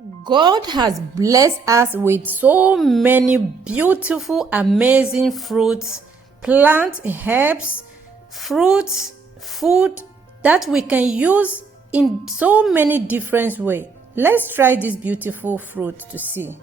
God has blessed us with so many beautiful, amazing fruits, plants, herbs, fruits, food that we can use in so many different ways. Let's try this beautiful fruit to see.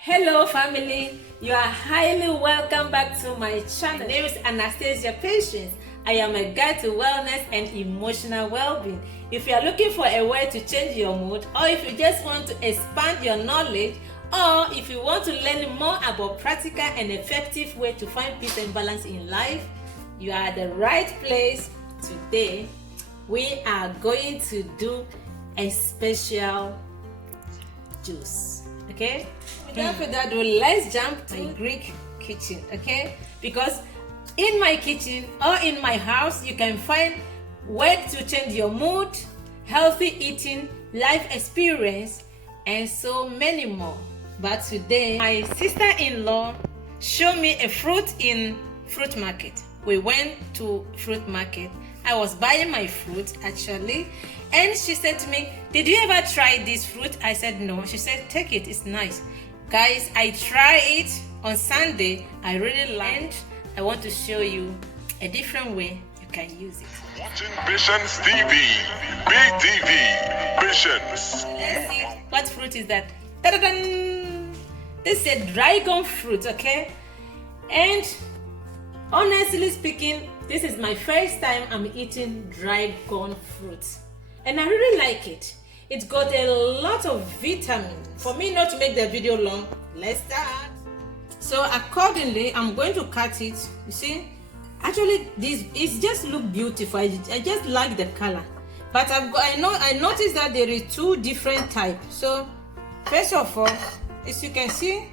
Hello family, you are highly welcome back to my channel. My name is Anastasia Patience. I am a guide to wellness and emotional well-being. If you are looking for a way to change your mood, or if you just want to expand your knowledge, or if you want to learn more about practical and effective way to find peace and balance in life, you are at the right place. Today we are going to do a special juice, okay? Without further ado, let's jump to my Greek kitchen, okay? Because in my kitchen or in my house, you can find ways to change your mood, healthy eating, life experience, and so many more. But today, my sister-in-law showed me a fruit in fruit market. We went to fruit market. I was buying my fruit actually, and she said to me, "Did you ever try this fruit?" I said no. She said, "Take it, it's nice." Guys, I tried it on Sunday. I really liked. I want to show you a different way you can use it. Watching Patience TV, BTV, Patience. Let's see what fruit is that. Ta-da-dan! This is a dragon fruit, okay? And honestly speaking, this is my first time I'm eating dragon fruit, and I really like it. It's got a lot of vitamins. For me not to make the video long, let's start. So accordingly, I'm going to cut it. You see, actually this it just look beautiful. I just like the color, but I noticed that there is two different types. So first of all, as you can see,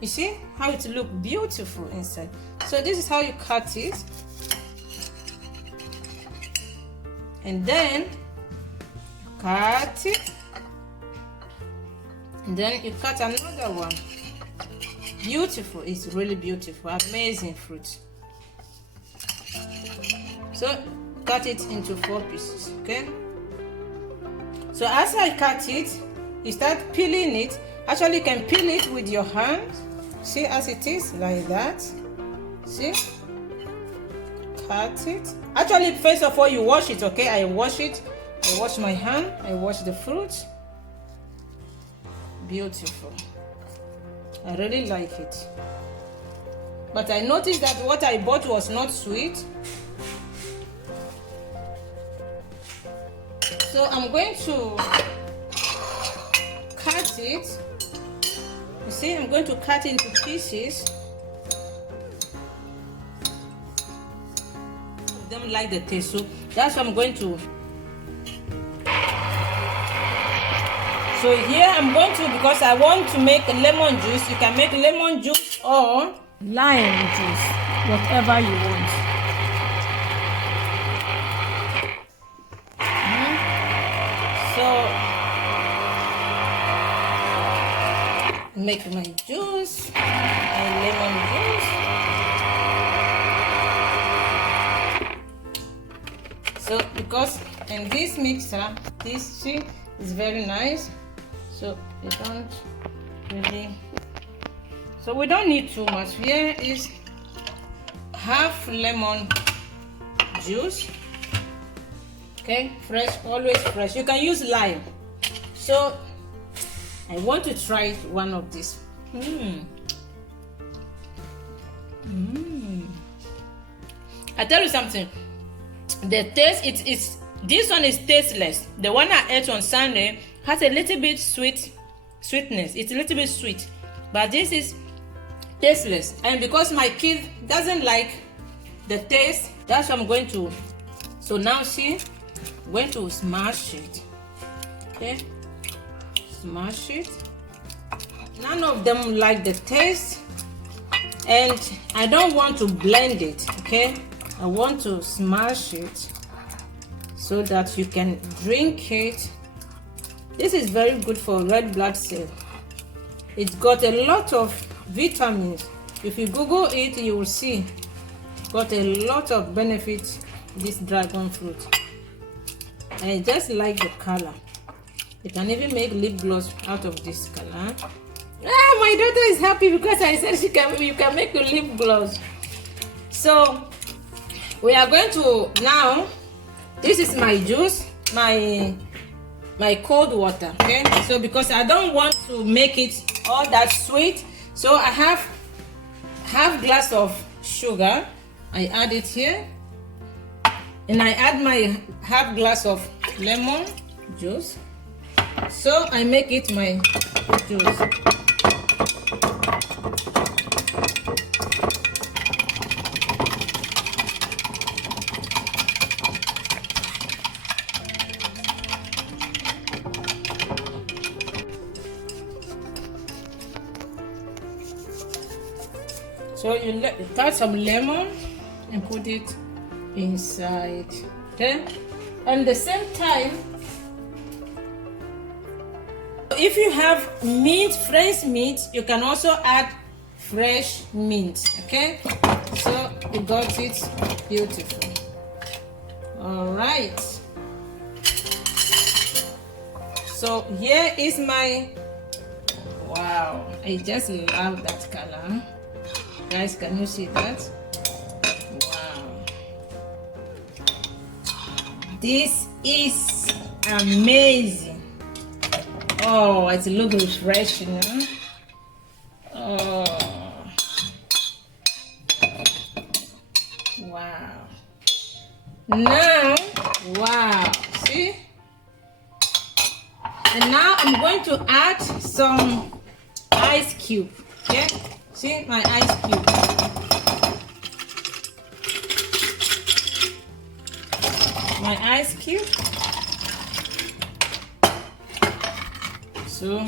you see how it look beautiful inside. So this is how you cut it, and then you cut it, and then you cut another one. Beautiful, it's really beautiful, amazing fruit. So cut it into 4 pieces, okay? So as I cut it, you start peeling it. Actually, you can peel it with your hands. See, as it is, like that. See? Cut it. Actually, first of all, you wash it, okay? I wash it. I wash my hand. I wash the fruit. Beautiful. I really like it. But I noticed that what I bought was not sweet. So I'm going to cut it. You see, I'm going to cut into pieces. Them like the taste, so that's what I'm going to. So here I'm going to, because I want to make lemon juice. You can make lemon juice or lime juice, whatever you want. So make my juice, my lemon juice. So because in this mixer, this thing is very nice. So you don't really, so we don't need too much. Here is half lemon juice, okay? Fresh, always fresh. You can use lime. So I want to try one of these. I tell you something, the taste, it's this one is tasteless. The one I ate on Sunday has a little bit sweetness. It's a little bit sweet, but this is tasteless. And because my kid doesn't like the taste, that's what I'm going to. So now see, I'm going to smash it. Okay, smash it. None of them like the taste, and I don't want to blend it. Okay, I want to smash it so that you can drink it. This is very good for red blood cell. It's got a lot of vitamins. If you Google it, you will see. Got a lot of benefits, this dragon fruit. I just like the color. You can even make lip gloss out of this color. Ah, my daughter is happy because I said you can make a lip gloss. So we are going to now. This is my juice, my cold water. Okay, so because I don't want to make it all that sweet, so I have half glass of sugar. I add it here, and I add my half glass of lemon juice. So I make it my juice. So you cut some lemon and put it inside. Okay, and the same time, if you have mint, fresh mint, you can also add fresh mint. Okay, so you got it beautiful. All right. So here is my, wow, I just love that color. Guys, can you see that? Wow. This is amazing. Oh, it looks refreshing, huh? Oh. Wow. Now, wow, see? And now I'm going to add some ice cube. Okay? See my ice cube. My ice cube. So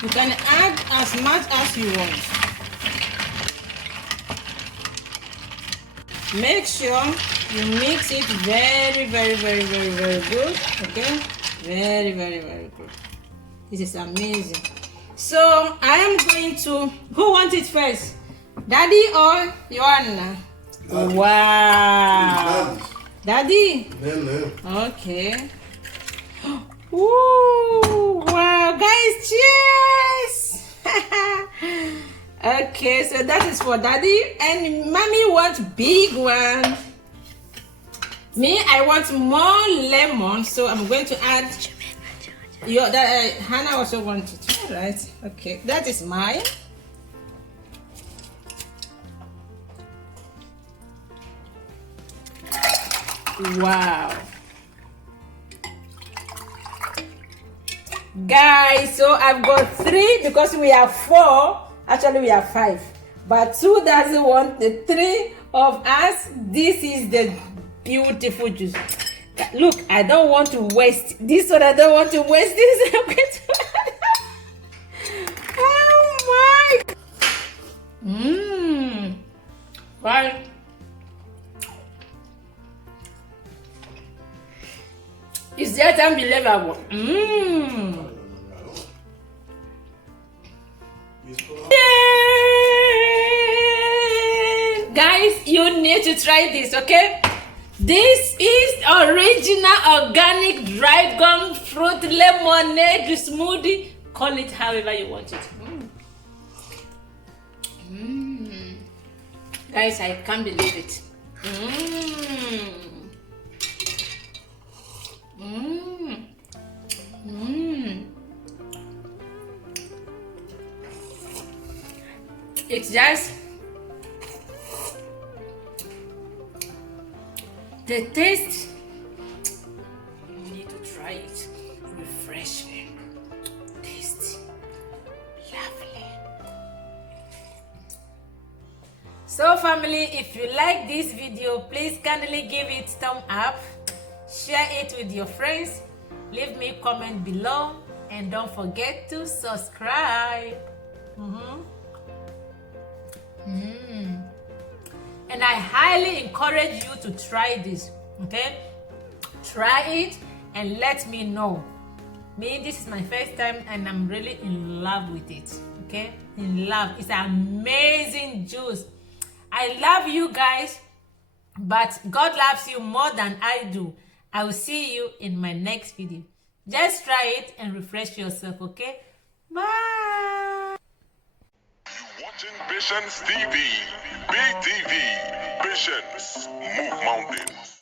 you can add as much as you want. Make sure you mix it very good. Okay, very good. This is amazing. So I am going to, who wants it first, Daddy or Joanna? Daddy. Wow. Daddy? Okay. Ooh, wow, guys, cheers! Okay, so that is for Daddy, and Mommy wants big one. Me, I want more lemon, so I'm going to add. Hannah also wants it. All right. Okay, that is mine. Wow. Guys, so I've got 3 because we are 4. Actually, we are 5. But 2 doesn't want the 3 of us. This is the beautiful juice. Look, I don't want to waste this one. I don't want to waste this. I'm going to... Oh my! Right. It's just unbelievable. Guys, you need to try this, okay? This is original organic dried gum fruit lemonade smoothie. Call it however you want it. Guys, I can't believe it. It's just the taste. You need to try it. Refreshing, tasty, lovely. So family, if you like this video, please kindly give it thumb up, share it with your friends, leave me a comment below, and don't forget to subscribe. And I highly encourage you to try this. Okay, try it and let me know. Me, this is my first time and I'm really in love with it. Okay, in love. It's an amazing juice. I love you guys. But God loves you more than I do. I will see you in my next video. Just try it and refresh yourself, okay? Bye. You watching Patience TV, BTV, Patience, Move Mountains.